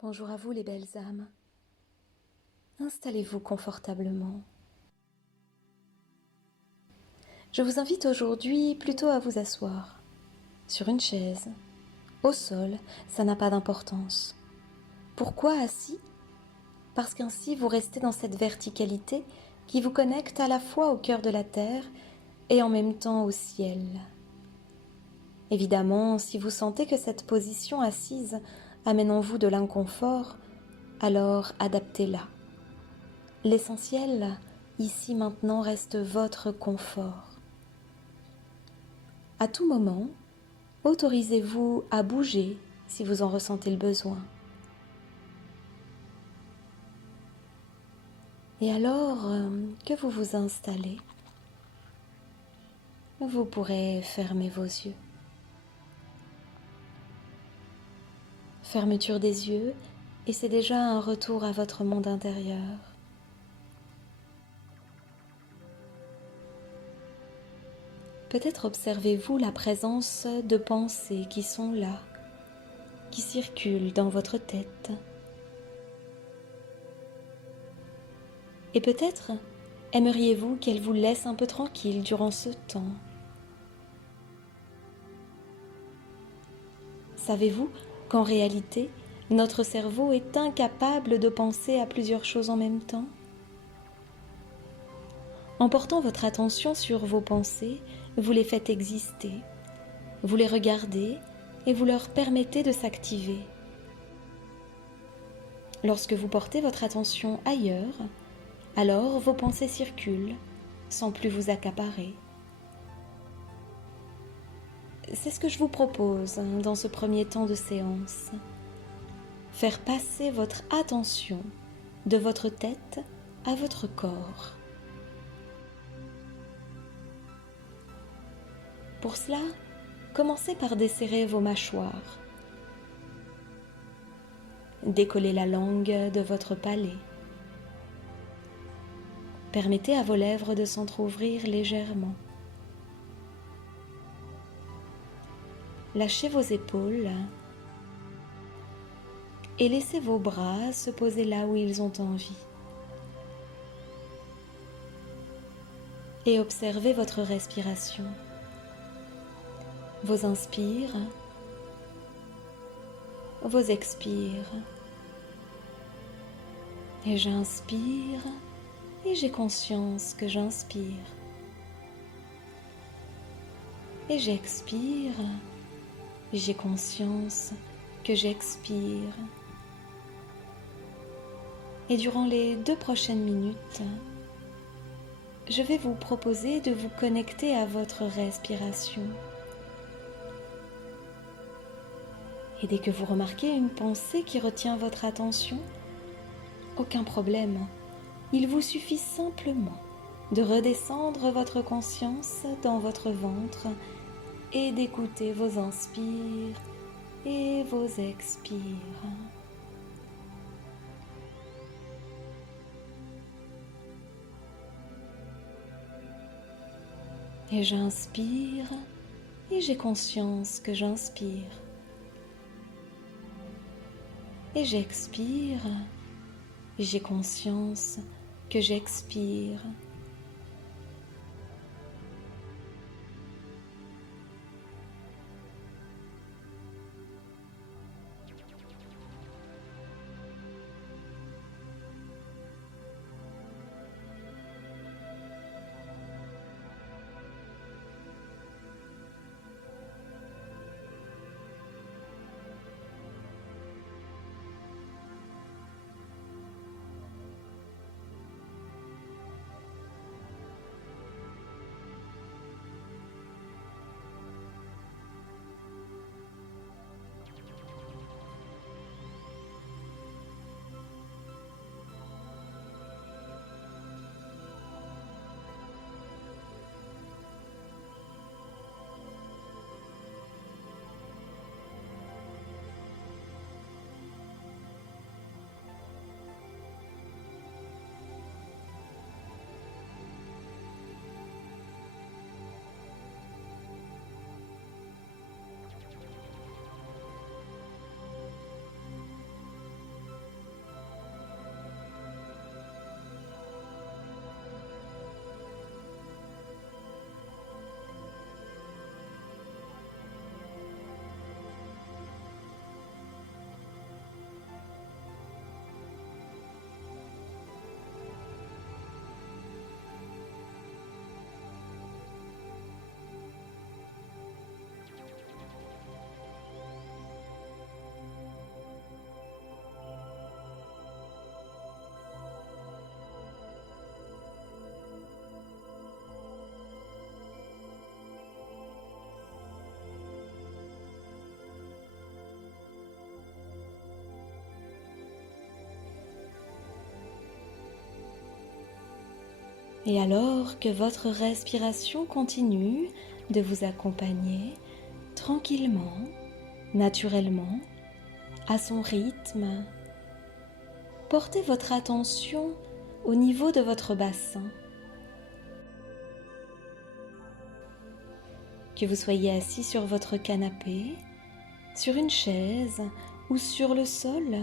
Bonjour à vous les belles âmes. Installez-vous confortablement. Je vous invite aujourd'hui plutôt à vous asseoir sur une chaise, au sol, ça n'a pas d'importance. Pourquoi assis? Parce qu'ainsi vous restez dans cette verticalité qui vous connecte à la fois au cœur de la terre et en même temps au ciel. Évidemment, si vous sentez que cette position assise amène en vous de l'inconfort, alors adaptez-la. L'essentiel, ici maintenant, reste votre confort. À tout moment, autorisez-vous à bouger si vous en ressentez le besoin. Et alors que vous vous installez, vous pourrez fermer vos yeux. Fermeture des yeux, et c'est déjà un retour à votre monde intérieur. Peut-être observez-vous la présence de pensées qui sont là, qui circulent dans votre tête. Et peut-être aimeriez-vous qu'elles vous laissent un peu tranquille durant ce temps. Savez-vous qu'en réalité, notre cerveau est incapable de penser à plusieurs choses en même temps? En portant votre attention sur vos pensées, vous les faites exister, vous les regardez et vous leur permettez de s'activer. Lorsque vous portez votre attention ailleurs, alors vos pensées circulent sans plus vous accaparer. C'est ce que je vous propose dans ce premier temps de séance. Faire passer votre attention de votre tête à votre corps. Pour cela, commencez par desserrer vos mâchoires. Décollez la langue de votre palais. Permettez à vos lèvres de s'entrouvrir légèrement. Lâchez vos épaules et laissez vos bras se poser là où ils ont envie. Et observez votre respiration. Vos inspires, vos expires. Et j'inspire et j'ai conscience que j'inspire. Et j'expire, j'ai conscience que j'expire. Et durant les 2 prochaines minutes, je vais vous proposer de vous connecter à votre respiration. Et dès que vous remarquez une pensée qui retient votre attention, aucun problème. Il vous suffit simplement de redescendre votre conscience dans votre ventre et d'écouter vos inspires et vos expires. Et j'inspire et j'ai conscience que j'inspire. Et j'expire et j'ai conscience que j'expire. Et alors que votre respiration continue de vous accompagner tranquillement, naturellement, à son rythme, portez votre attention au niveau de votre bassin. Que vous soyez assis sur votre canapé, sur une chaise ou sur le sol,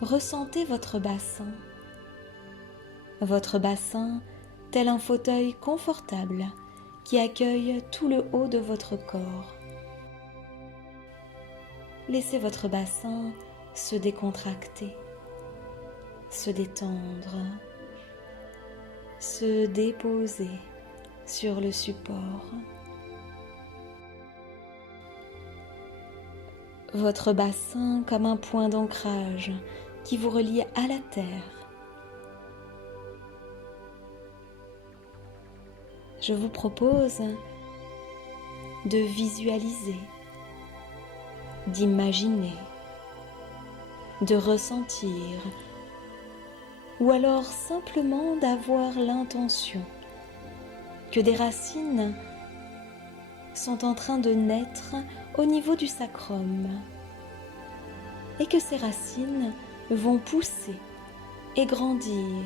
ressentez votre bassin. Votre bassin tel un fauteuil confortable qui accueille tout le haut de votre corps. Laissez votre bassin se décontracter, se détendre, se déposer sur le support. Votre bassin comme un point d'ancrage qui vous relie à la terre. Je vous propose de visualiser, d'imaginer, de ressentir, ou alors simplement d'avoir l'intention que des racines sont en train de naître au niveau du sacrum et que ces racines vont pousser et grandir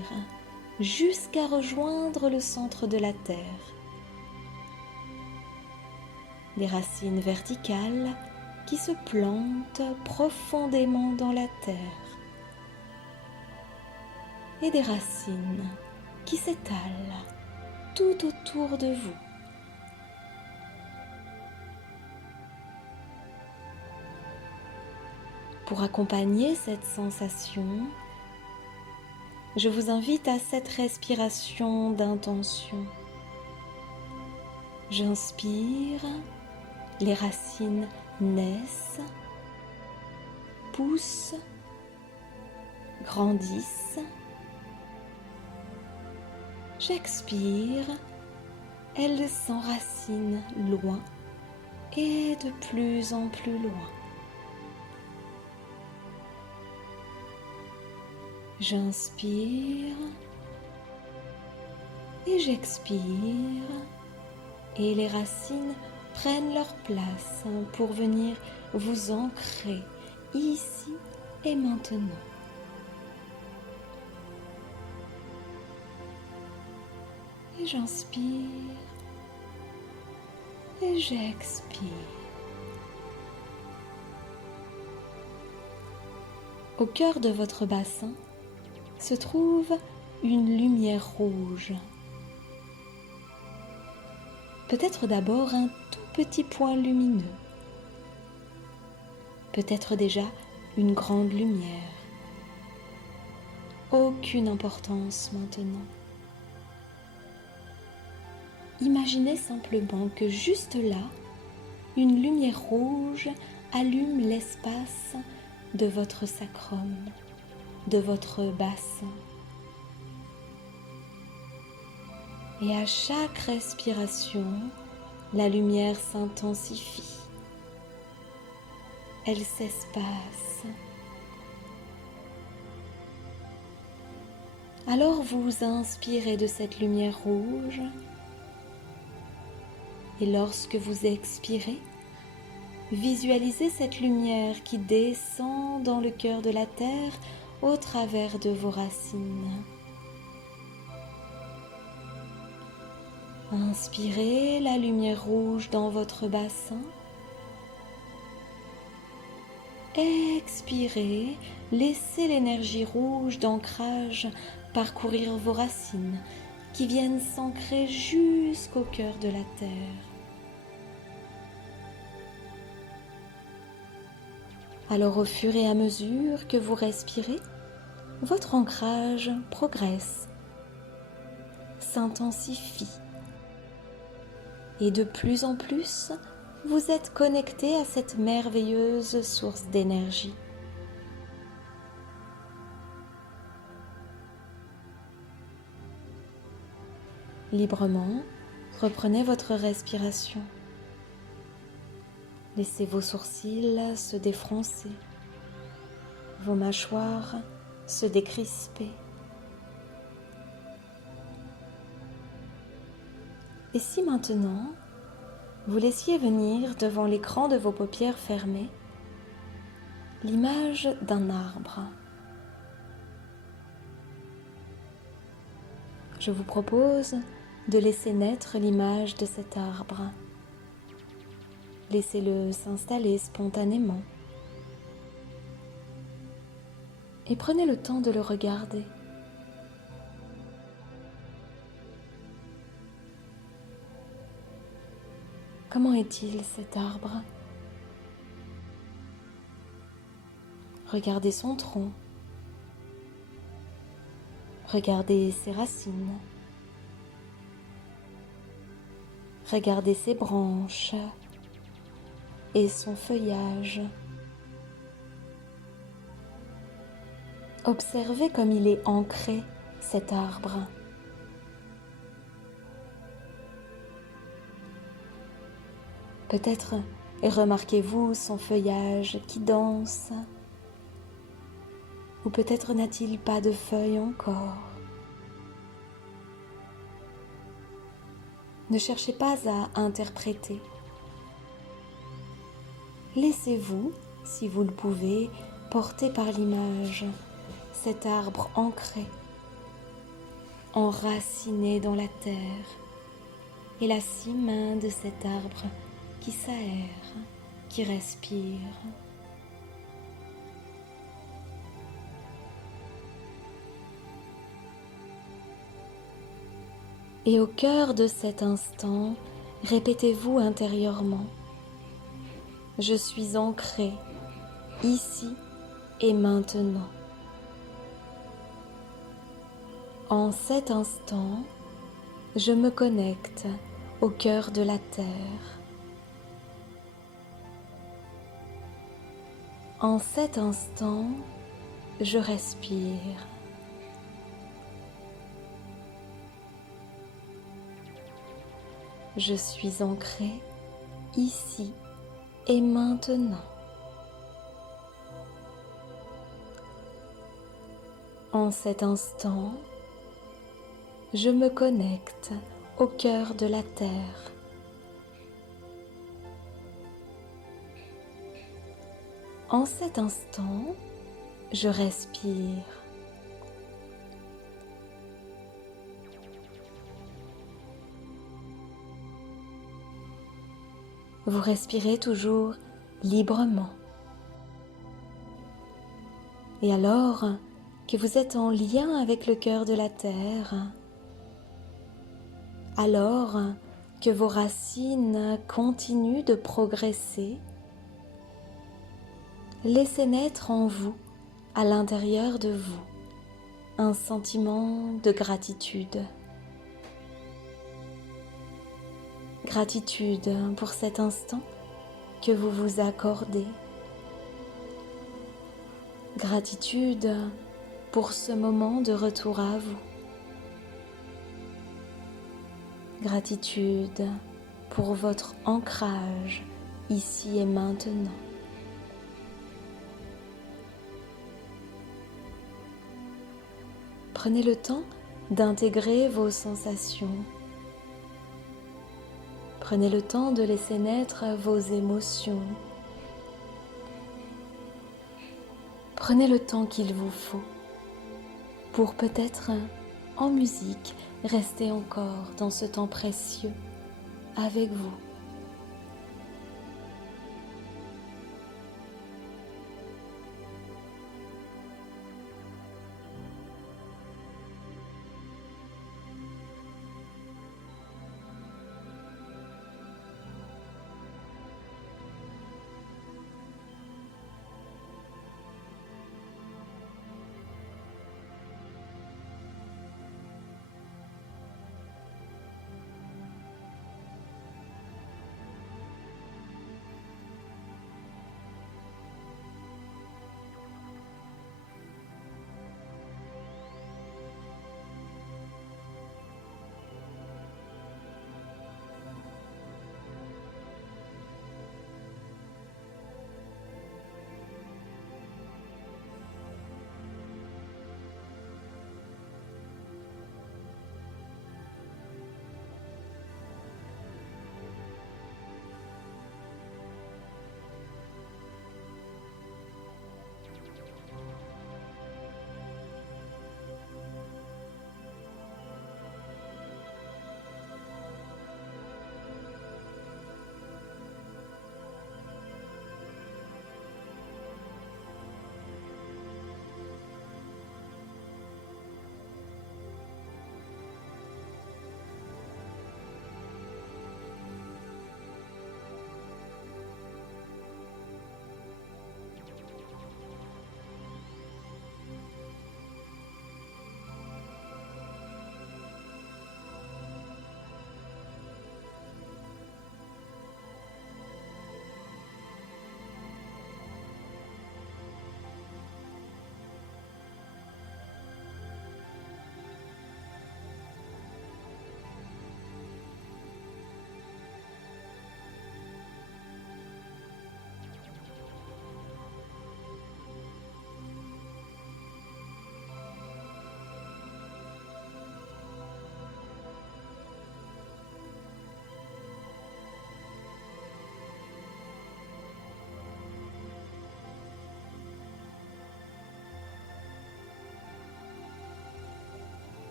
jusqu'à rejoindre le centre de la terre. Des racines verticales qui se plantent profondément dans la terre et des racines qui s'étalent tout autour de vous. Pour accompagner cette sensation, je vous invite à cette respiration d'intention. J'inspire, les racines naissent, poussent, grandissent. J'expire, elles s'enracinent loin et de plus en plus loin. J'inspire et j'expire et les racines prennent leur place pour venir vous ancrer ici et maintenant. Et j'inspire et j'expire. Au cœur de votre bassin se trouve une lumière rouge. Peut-être d'abord un tout petit point lumineux. Peut-être déjà une grande lumière. Aucune importance maintenant. Imaginez simplement que juste là, une lumière rouge allume l'espace de votre sacrum, de votre bassin. Et à chaque respiration, la lumière s'intensifie. Elle s'espace. Alors vous inspirez de cette lumière rouge et lorsque vous expirez, visualisez cette lumière qui descend dans le cœur de la terre au travers de vos racines. Inspirez la lumière rouge dans votre bassin. Expirez, laissez l'énergie rouge d'ancrage parcourir vos racines qui viennent s'ancrer jusqu'au cœur de la terre. Alors au fur et à mesure que vous respirez, votre ancrage progresse, s'intensifie et de plus en plus, vous êtes connecté à cette merveilleuse source d'énergie. Librement, reprenez votre respiration. Laissez vos sourcils se défroncer, vos mâchoires se décrisper. Et si maintenant, vous laissiez venir devant l'écran de vos paupières fermées l'image d'un arbre. Je vous propose de laisser naître l'image de cet arbre. Laissez-le s'installer spontanément. Et prenez le temps de le regarder. Comment est-il cet arbre? Regardez son tronc. Regardez ses racines. Regardez ses branches et son feuillage. Observez comme il est ancré, cet arbre. Peut-être remarquez-vous son feuillage qui danse, ou peut-être n'a-t-il pas de feuilles encore. Ne cherchez pas à interpréter. Laissez-vous, si vous le pouvez, porter par l'image, cet arbre ancré, enraciné dans la terre, et la cime de cet arbre qui s'aère, qui respire. Et au cœur de cet instant, répétez-vous intérieurement: je suis ancré ici et maintenant. En cet instant, je me connecte au cœur de la terre. En cet instant, je respire. Je suis ancré ici et maintenant. En cet instant, je me connecte au cœur de la terre. En cet instant, je respire. Vous respirez toujours librement. Et alors que vous êtes en lien avec le cœur de la terre, alors que vos racines continuent de progresser, laissez naître en vous, à l'intérieur de vous, un sentiment de gratitude. Gratitude pour cet instant que vous vous accordez. Gratitude pour ce moment de retour à vous. Gratitude pour votre ancrage ici et maintenant. Prenez le temps d'intégrer vos sensations. Prenez le temps de laisser naître vos émotions. Prenez le temps qu'il vous faut pour peut-être, en musique, rester encore dans ce temps précieux avec vous.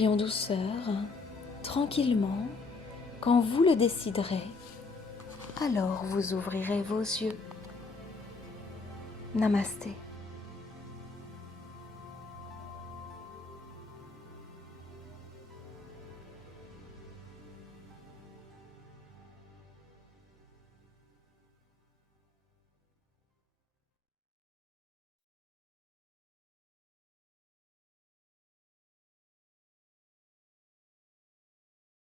puis en douceur, tranquillement, quand vous le déciderez, alors vous ouvrirez vos yeux. Namasté.